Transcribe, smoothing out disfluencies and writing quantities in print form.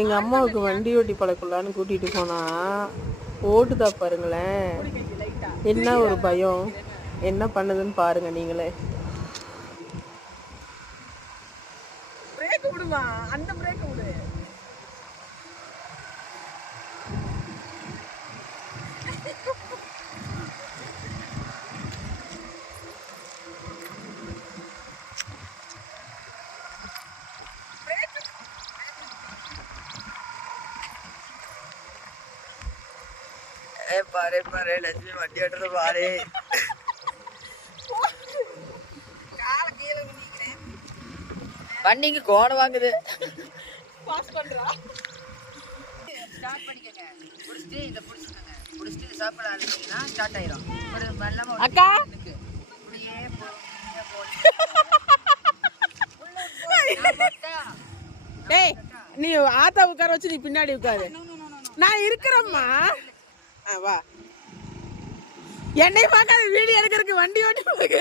எங்க அம்மாவுக்கு வண்டி ஓட்டி பழக்கலான்னு கூட்டிட்டு போனா ஓட்டுதா பாருங்களேன். என்ன ஒரு பயம், என்ன பண்ணுதுன்னு பாருங்க நீங்களே. பிரேக் விடுமா, அந்த பிரேக் விடு. பாரு பாரு லட்சுமி வண்டி ஓட்டுறது பாரு. வண்டிக்கு கோணம் வாங்குது. பாஸ் பண்றா. ஸ்டார்ட் பண்ணிக்கங்க. புடிச்சிட்டு இத புடிச்சுக்கங்க. புடிச்சிட்டு சாப்பிட ஆரம்பிச்சீங்கன்னா ஸ்டார்ட் ஆயிரும். ஒரு மெல்லமா அக்கா அப்படியே டேய், நீ ஆத்தா உட்கார வச்சு நீ பின்னாடி உட்காரு. நான் இருக்கிறேம்மா. வா, என்னை பார்க்காத, வீடியோ எடுக்கிறதுக்கு வண்டி ஓட்டி போகு.